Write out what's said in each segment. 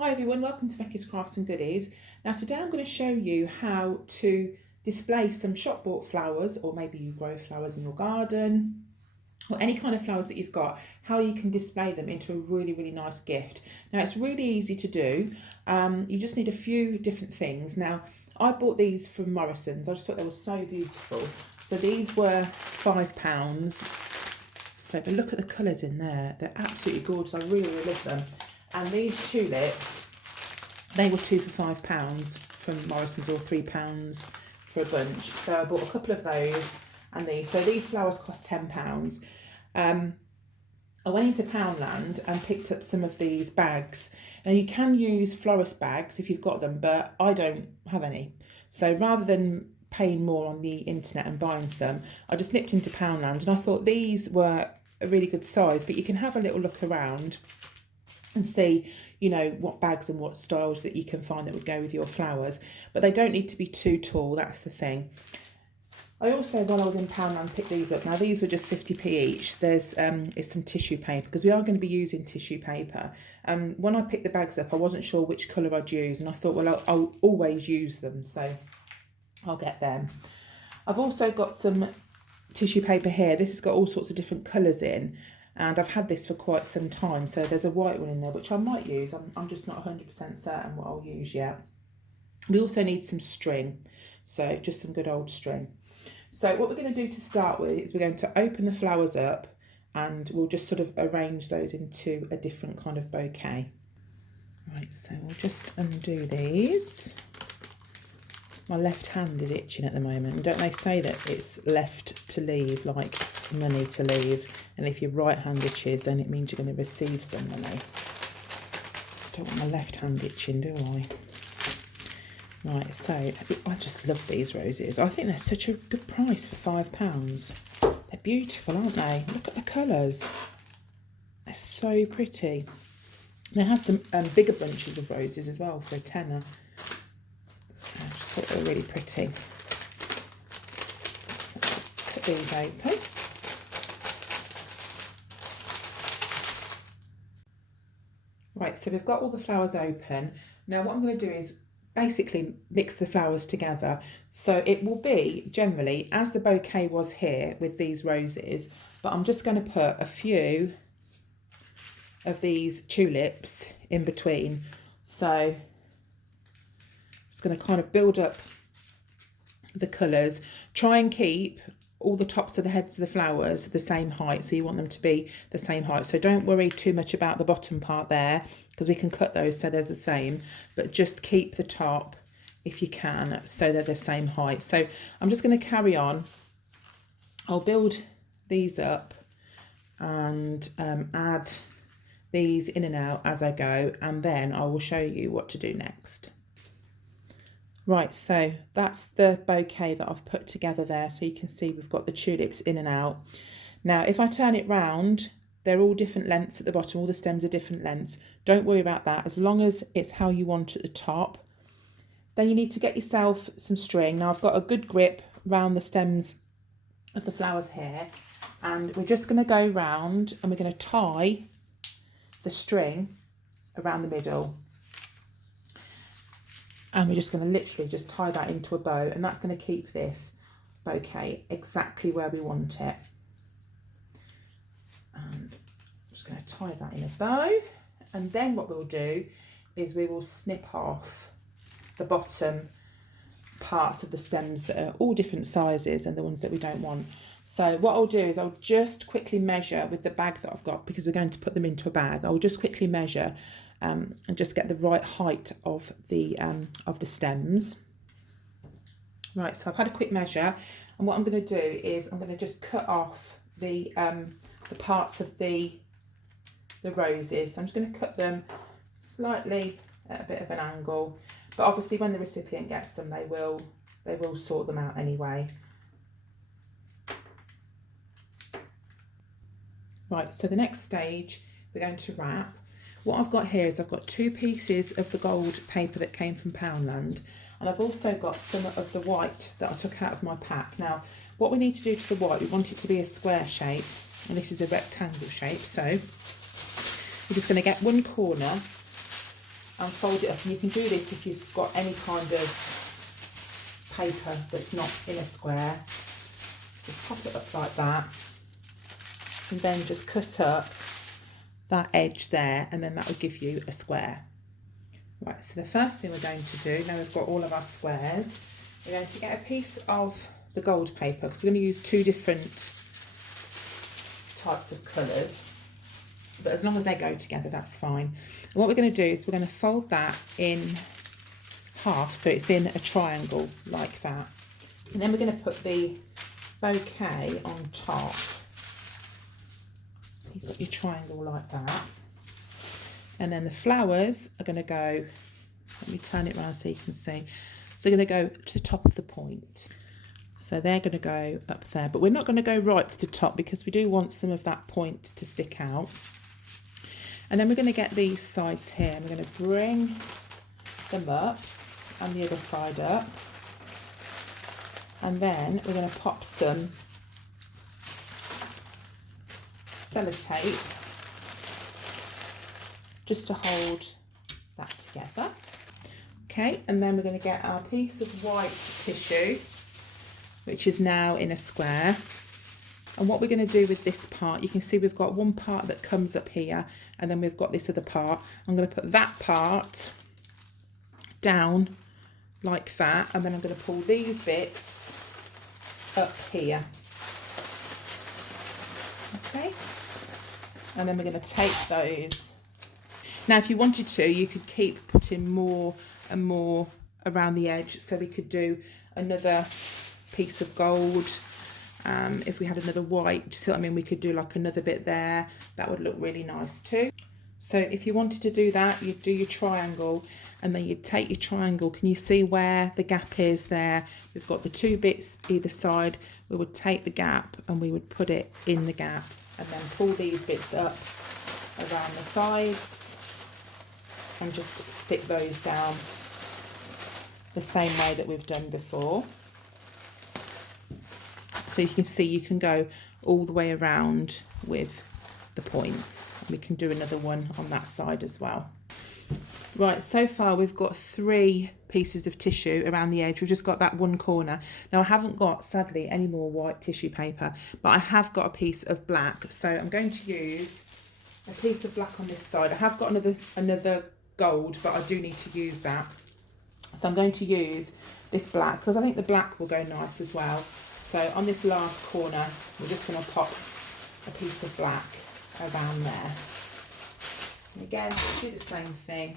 Hi everyone, welcome to Becky's Crafts and Goodies. Now today I'm going to show you how to display some shop bought flowers, or maybe you grow flowers in your garden or any kind of flowers that you've got, how you can display them into a really nice gift. Now it's really easy to do. You just need a few different things. Now I bought these from Morrison's. I just thought they were so beautiful. So these were £5. So but look at the colours in there. They're absolutely gorgeous. I really love them. And these tulips, they were £2 for £5 from Morrison's, or £3 for a bunch. So I bought a couple of those and these. So these flowers cost £10. I went into Poundland and picked up some of these bags. Now you can use florist bags if you've got them, but I don't have any. So rather than paying more on the internet and buying some, I just nipped into Poundland and I thought these were a really good size, but you can have a little look around and see, you know, what bags and what styles that you can find that would go with your flowers. But they don't need to be too tall, that's the thing. I also, while I was in Poundland, picked these up. Now these were just 50p each. There's is some tissue paper, because we are going to be using tissue paper. When I picked the bags up, I wasn't sure which colour I'd use, and I thought, well, I'll always use them, so I'll get them. I've also got some tissue paper here. This has got all sorts of different colours in, and I've had this for quite some time. So there's a white one in there, which I might use. I'm just not 100% certain what I'll use yet. We also need some string, so just some good old string. So what we're going to do to start with is we're going to open the flowers up, and we'll just sort of arrange those into a different kind of bouquet. Right, so we'll just undo these. My left hand is itching at the moment. And don't they say that it's left to leave like money to leave? And if your right hand itches, then it means you're going to receive some money. I don't want my left hand itching, do I? Right, so I just love these roses. I think they're such a good price for £5. They're beautiful, aren't they? Look at the colours. They're so pretty. They had some bigger bunches of roses as well for a tenner. I just thought they were really pretty. So put these open. Right, so we've got all the flowers open. Now what I'm going to do is basically mix the flowers together. So it will be generally as the bouquet was here with these roses, but I'm just going to put a few of these tulips in between. So it's going to kind of build up the colours. Try and keep all the tops of the heads of the flowers the same height, so you want them to be the same height. So don't worry too much about the bottom part there, because we can cut those so they're the same, but just keep the top if you can so they're the same height. So I'm just going to carry on. I'll build these up and add these in and out as I go, and then I will show you what to do next. Right, so that's the bouquet that I've put together there. So you can see we've got the tulips in and out. Now, if I turn it round, they're all different lengths at the bottom. All the stems are different lengths. Don't worry about that, as long as it's how you want at the top. Then you need to get yourself some string. Now, I've got a good grip round the stems of the flowers here. And we're just going to go round and we're going to tie the string around the middle. And we're just going to literally just tie that into a bow, and that's going to keep this bouquet exactly where we want it. And I'm just going to tie that in a bow, and then what we'll do is we will snip off the bottom parts of the stems that are all different sizes and the ones that we don't want. So what I'll do is I'll just quickly measure with the bag that I've got, because we're going to put them into a bag. I'll just quickly measure and just get the right height of the stems. Right, so I've had a quick measure, and what I'm going to do is I'm going to just cut off the parts of the roses. So I'm just going to cut them slightly at a bit of an angle, but obviously when the recipient gets them, they will sort them out anyway. Right, so the next stage we're going to wrap. What I've got here is I've got 2 pieces of the gold paper that came from Poundland, and I've also got some of the white that I took out of my pack. Now, what we need to do to the white, we want it to be a square shape, and this is a rectangle shape. So we're just going to get one corner and fold it up. And you can do this if you've got any kind of paper that's not in a square. Just pop it up like that, and then just cut up that edge there, and then that will give you a square. Right, so the first thing we're going to do, now we've got all of our squares, we're going to get a piece of the gold paper, because we're going to use two different types of colours, but as long as they go together, that's fine. And what we're going to do is we're going to fold that in half, so it's in a triangle like that. And then we're going to put the bouquet on top. You've got your triangle like that. And then the flowers are going to go, let me turn it around so you can see. So they're going to go to the top of the point. So they're going to go up there, but we're not going to go right to the top because we do want some of that point to stick out. And then we're going to get these sides here, and we're going to bring them up and the other side up. And then we're going to pop some sellotape just to hold that together. Okay, and then we're going to get our piece of white tissue, which is now in a square. And what we're going to do with this part, you can see we've got one part that comes up here, and then we've got this other part. I'm going to put that part down like that, and then I'm going to pull these bits up here. Okay, and then we're going to take those. Now, if you wanted to, you could keep putting more and more around the edge. So we could do another piece of gold. If we had another white, do you see what I mean? We could do like another bit there. That would look really nice too. So if you wanted to do that, you'd do your triangle, and then you'd take your triangle. Can you see where the gap is there? We've got the two bits either side. We would take the gap and we would put it in the gap, and then pull these bits up around the sides and just stick those down the same way that we've done before. So you can see you can go all the way around with the points. We can do another one on that side as well. Right, so far we've got 3 pieces of tissue around the edge. We've just got that one corner. Now I haven't got, sadly, any more white tissue paper, but I have got a piece of black. So I'm going to use a piece of black on this side. I have got another gold, but I do need to use that. So I'm going to use this black because I think the black will go nice as well. So on this last corner, we're just going to pop a piece of black around there. And again, do the same thing.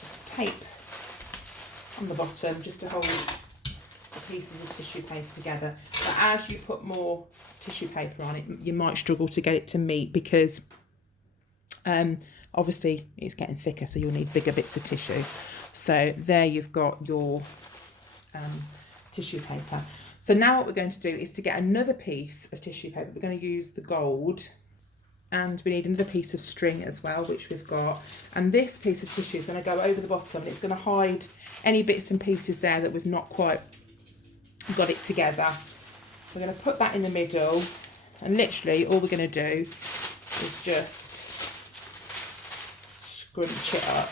Just tape on the bottom just to hold the pieces of tissue paper together. But as you put more tissue paper on it, you might struggle to get it to meet because obviously it's getting thicker, so you'll need bigger bits of tissue. So there you've got your tissue paper. So now what we're going to do is to get another piece of tissue paper. We're going to use the gold, and we need another piece of string as well, which we've got. And this piece of tissue is going to go over the bottom, and it's going to hide any bits and pieces there that we've not quite got it together. We're going to put that in the middle, and literally all we're going to do is just scrunch it up.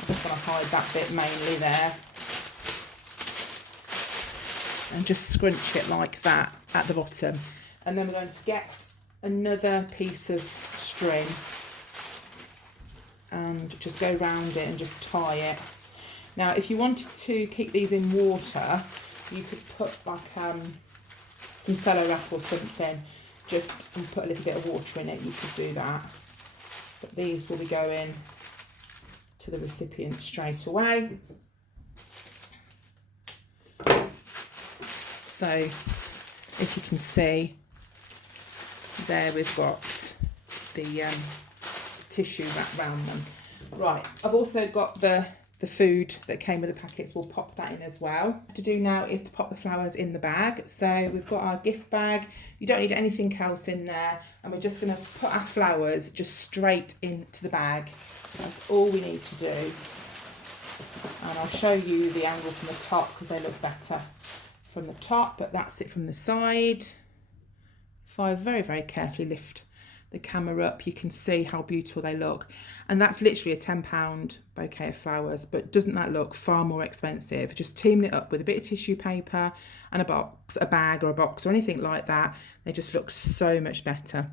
I'm just going to hide that bit mainly there, and just scrunch it like that at the bottom. And then we're going to get another piece of string and just go around it and just tie it. Now if you wanted to keep these in water, you could put like some cello wrap or something, just and put a little bit of water in it. You could do that, but these will be going to the recipient straight away. So if you can see there, we've got the tissue wrapped around them. Right, I've also got the food that came with the packets. We'll pop that in as well. What to do now is to pop the flowers in the bag. So we've got our gift bag. You don't need anything else in there, and we're just going to put our flowers just straight into the bag. That's all we need to do. And I'll show you the angle from the top because they look better from the top, but that's it from the side. If I very, very carefully lift the camera up, you can see how beautiful they look. And that's literally a £10 bouquet of flowers, but doesn't that look far more expensive? Just teaming it up with a bit of tissue paper and a bag or a box or anything like that, they just look so much better.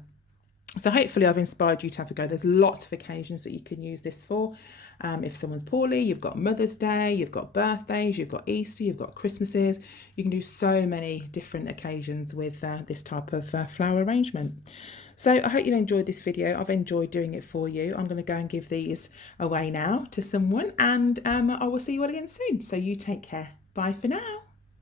So hopefully I've inspired you to have a go. There's lots of occasions that you can use this for. If someone's poorly, you've got Mother's Day, you've got birthdays, you've got Easter, you've got Christmases. You can do so many different occasions with this type of flower arrangement. So I hope you enjoyed this video. I've enjoyed doing it for you. I'm going to go and give these away now to someone, and I will see you all again soon. So you take care. Bye for now.